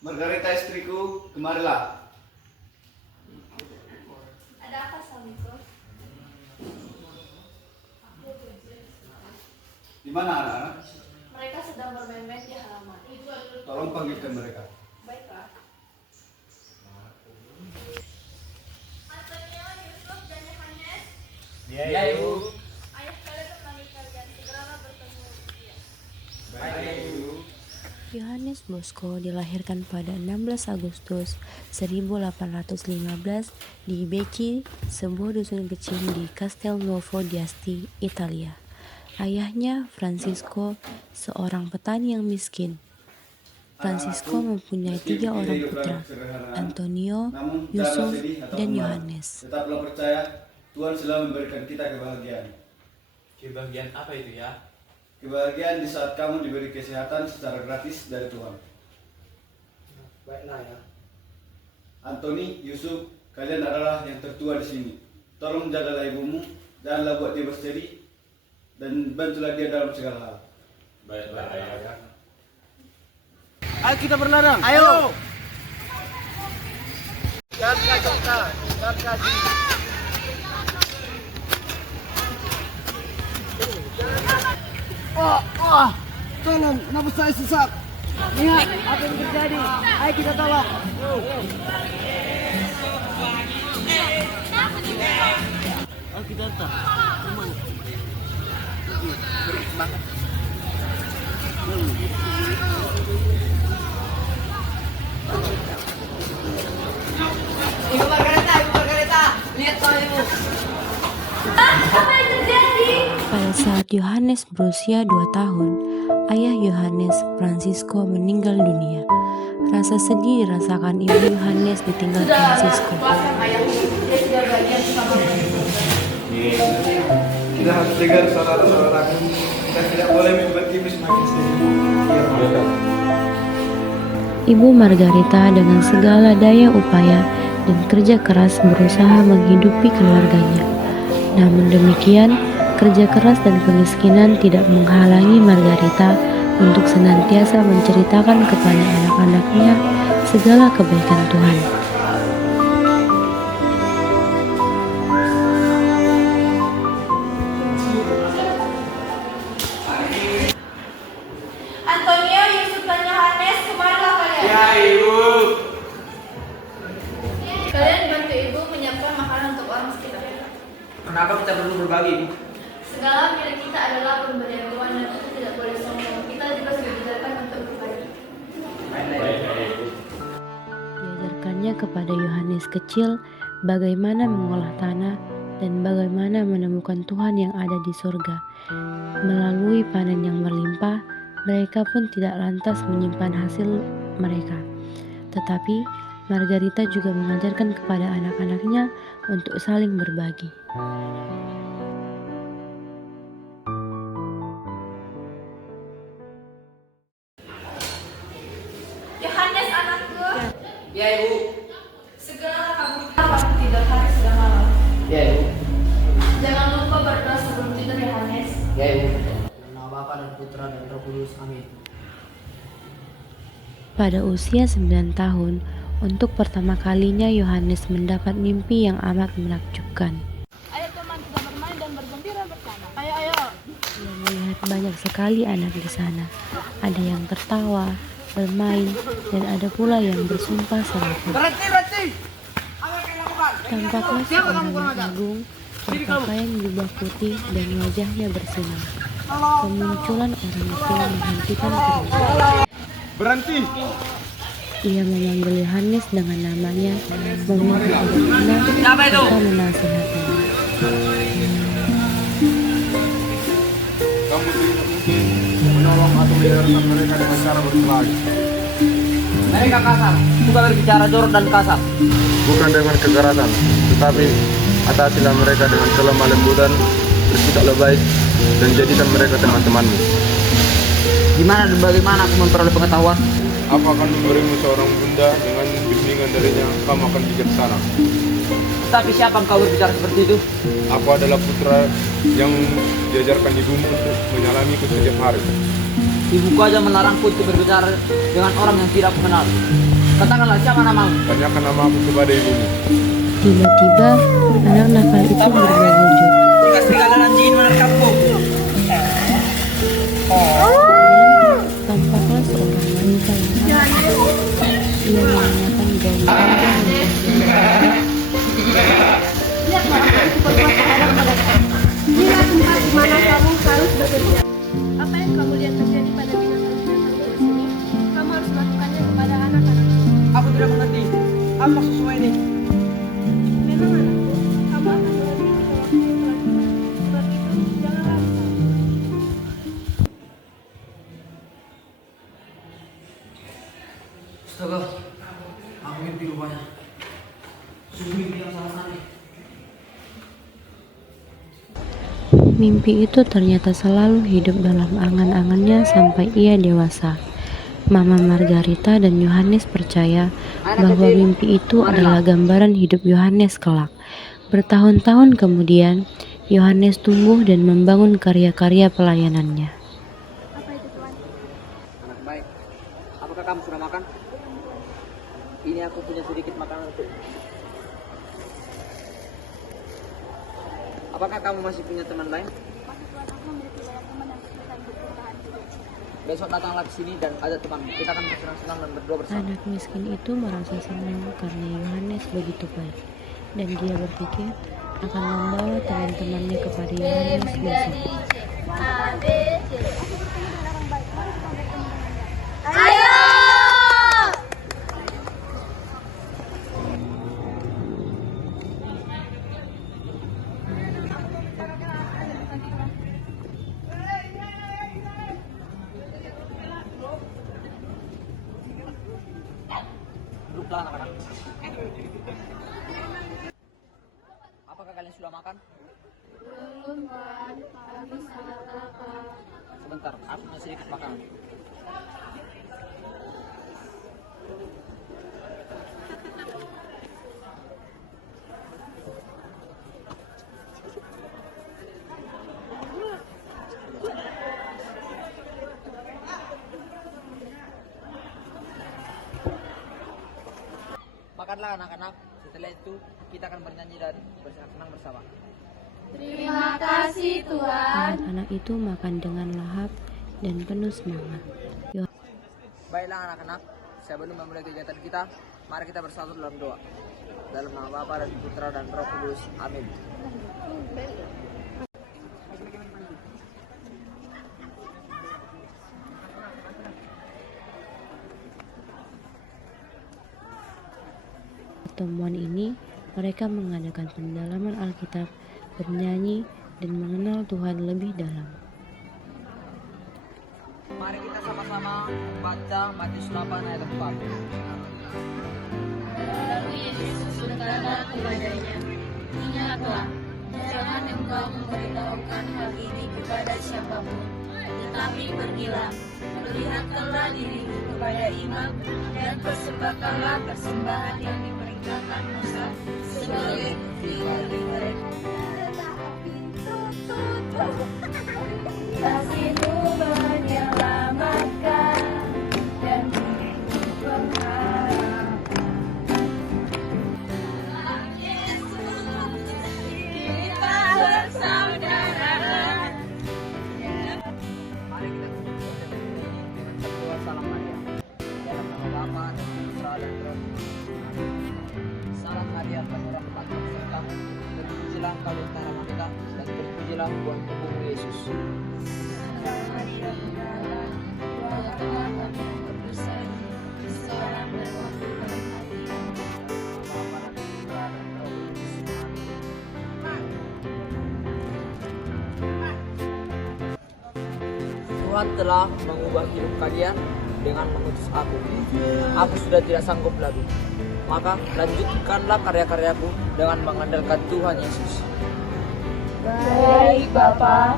Margarita istriku, kemarilah. Ada apa suamiku? Di mana anak-anak? Mereka sedang bermain-main di halaman. Tolong panggilkan mereka. Baiklah. Antonio, Yusuf, dan Yohanes. Ya, Ibu. Ayah kalian memanggil kalian. Segeralah bertemu dia. Baik, Ibu. Yohanes Bosco dilahirkan pada 16 Agustus 1815 di Becci, sebuah dusun kecil di Castel Nuovo d'Asti, Italia. Ayahnya, Francisco, seorang petani yang miskin. Francisco mempunyai 3 orang putra, Antonio, Namun, Yusuf, janganlah sedih atau dan marah. Yohanes. Tetaplah percaya, Tuhan selalu memberikan kita kebahagiaan. Kebahagiaan apa itu ya? Kebahagiaan di saat kamu diberi kesehatan secara gratis dari Tuhan. Baiklah ya. Antoni, Yusuf, kalian adalah yang tertua di sini. Tolong jagalah ibumu, janganlah buat dia bersedih, dan bantulah dia dalam segala hal. Baiklah ya. Ayo kita berladang. Ayo. Tolong, nafas saya sesak. Lihat apa yang terjadi. Ayo kita tolong. Ayo kita datang. Ibu Margareta, lihat soal ibu. Apa yang terjadi? Pada saat Yohanes berusia 2 tahun, ayah Yohanes, Francisco, meninggal dunia. Rasa sedih dirasakan ibu Yohanes ditinggal Francisco. Maafkan ayahku. Dia sudah bagian sama Kita harus tegar saudara-saudaraku. Kita tidak boleh membuat ibu semakin sedih. Ibu Margarita dengan segala daya upaya dan kerja keras berusaha menghidupi keluarganya. Namun demikian, kerja keras dan kemiskinan tidak menghalangi Margarita untuk senantiasa menceritakan kepada anak-anaknya segala kebaikan Tuhan. Antonio, Yusuf, dan Yohanes, kemarilah kalian. Ya, Ibu. Kalian bantu ibu menyiapkan makanan untuk orang sekitar. Kenapa kita perlu berbagi, Ibu? Segala milik kita adalah pemberian Tuhan dan kita tidak boleh sombong. Kita juga sudah diajarkan untuk berbagi. Diajarkannya kepada Yohanes kecil bagaimana mengolah tanah dan bagaimana menemukan Tuhan yang ada di surga. Melalui panen yang berlimpah, mereka pun tidak lantas menyimpan hasil mereka. Tetapi Margarita juga mengajarkan kepada anak-anaknya untuk saling berbagi. Yohanes, anakku. Ya ibu. Segeralah kamu tidur, hari sudah malam. Ya ibu. Jangan lupa berdoa sebelum tidur, Yohanes. Ya ibu. Nama Bapa dan Putra dan Roh Kudus. Amin. Pada usia 9 tahun, untuk pertama kalinya Yohanes mendapat mimpi yang amat menakjubkan. Ayo teman, kita bermain dan bergembira bersama. Ayo. Ia melihat banyak sekali anak di sana. Ada yang tertawa, bermain, dan ada pula yang bersumpah serapah. Berhenti. Apa yang kamu lakukan? Tampaklah seorang yang agung, berpakaian jubah putih dan wajahnya bersinar. Kemunculan orang itu menghentikan kerja. Berhenti. Ia memanggil Yohanes dengan namanya, meminta agar tenang serta menasihatinya. Kamu tidak mungkin menolong atau mendengarkan mereka dengan cara berkelahi. Mereka kasar. Suka berbicara jorok dan kasar. Bukan dengan kekerasan, tetapi atasilah mereka dengan kelemah lembutan, bersikaplah baik, dan jadikan mereka teman-temanmu. Gimana dan bagaimana aku memperoleh pengetahuan? Aku akan memberimu seorang bunda dengan bimbingan darinya, kamu akan bijaksana. Tapi siapa engkau berbicara seperti itu? Aku adalah putra yang diajarkan ibumu untuk menyalamiku setiap hari. Ibuku aja melarangku untuk berbicara dengan orang yang tidak aku kenal. Katakanlah siapa namamu? Tanyakan nama aku kepada ibumu. Tiba-tiba anak nakal itu berwujud. Jika serigala anjing menerkapku. Tampaklah seorang wanita yang hangat. Ia menanyakan gaun Lihatlah aku berbuat terhadap mereka. Inilah tempat di mana kamu harus bekerja. Apa yang kamu lihat terjadi pada binatang-binatang di sini, kamu harus melakukannya kepada anak-anak. Aku tidak mengerti. Apa maksud semua ini? Memang anakku, kamu akan melebihi waktu yang telah tiba. Sebab itu, janganlah risau. Astaga, aku mimpi rupanya. Sungguh mimpi yang sangat aneh. Mimpi itu ternyata selalu hidup dalam angan-angannya sampai ia dewasa. Mama Margarita dan Yohanes percaya bahwa mimpi itu adalah gambaran hidup Yohanes kelak. Bertahun-tahun kemudian, Yohanes tumbuh dan membangun karya-karya pelayanannya. Apa itu, Tuan? Anak baik, apakah kamu sudah makan? Ini aku punya sedikit makanan untuk. Apakah kamu masih punya teman lain? Masih Tuan, aku memiliki banyak teman yang kesulitan untuk bertahan hidup. Besok datanglah ke sini dan ada teman. Kita akan bersenang-senang dan berdoa bersama. Anak miskin itu merasa senang karena Yohanes begitu baik, dan dia berpikir akan membawa teman-temannya kepada Yohanes besok. Duduklah anak-anak. Apakah kalian sudah makan? Belum, Tuan. Kami sangat lapar. Sebentar, aku punya sedikit makanan. Makanlah anak-anak. Setelah itu kita akan bernyanyi dan bersenang-senang bersama. Terima kasih, Tuan. Anak-anak itu makan dengan lahap dan penuh semangat. Baiklah anak-anak, sebelum memulai kegiatan kita, mari kita bersatu dalam doa. Dalam nama Bapa dan Putra dan Roh Kudus. Amin. Pertemuan ini, mereka mengadakan pendalaman Alkitab, bernyanyi, dan mengenal Tuhan lebih dalam. Mari kita sama-sama baca Matius 8 ayat 4. Lalu Yesus berkata kepadanya, ingatlah, jangan engkau memberitahukan hal ini kepada siapapun, tetapi pergilah, perlihatkanlah dirimu kepada imam, dan persembahkanlah persembahan yang diperintahkan Musa sebagai bukti bagi mereka. Kasih Tuhan yang menyelamatkan dan memberi pengharapan. Kita bersaudara. Mari kita berdoa salam Maria. Dalam nama Bapa dan Putra dan Roh Kudus. Amin. Salam Maria, penuh rahmat Tuhan kamu. Terpujilah engkau di antara wanita dan terpujilah buah tubuhmu Yesus. Salam Maria, Bunda, Tuhan telah kami berdosa, sekarang dan waktu kami mati. Bapa dan Putra dan Roh Kudus. Tuhan telah mengubah hidup kalian dengan mengutus aku. Aku sudah tidak sanggup lagi. Maka lanjutkanlah karya-karyaku dengan mengandalkan Tuhan Yesus. Baik, Bapa.